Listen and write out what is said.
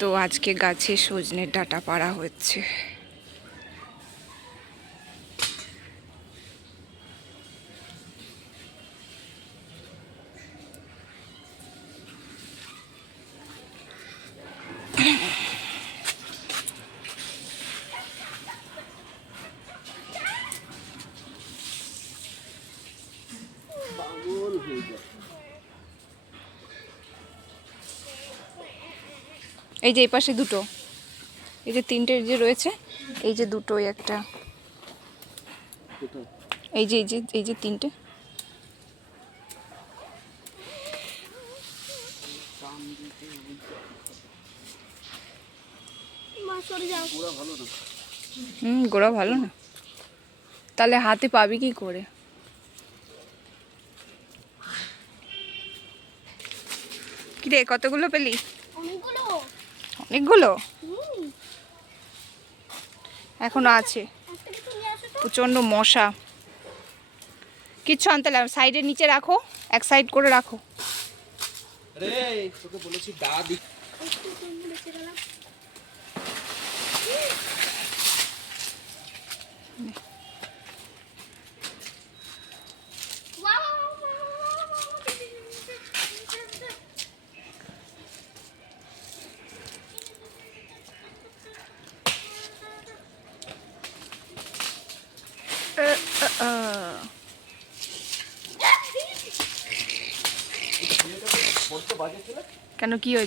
তো আজকে গাছে সজনের ডাঁটা পাড়া হচ্ছে। এই যে এই পাশে দুটো, এই যে তিনটে যে রয়েছে, এই যে দুটোই একটা, এই যে তিনটে। গোড়া ভালো না, তাহলে হাতে পাবি কি করে? কিরে কতগুলো পেলি? অনেকগুলো এখনো আছে, প্রচন্ড মশা। কিচ্ছু আনতে লাগবে, সাইডের নিচে রাখো, এক সাইড করে রাখো। তোকে বলেছি দাদি কেন কি হয়েছে?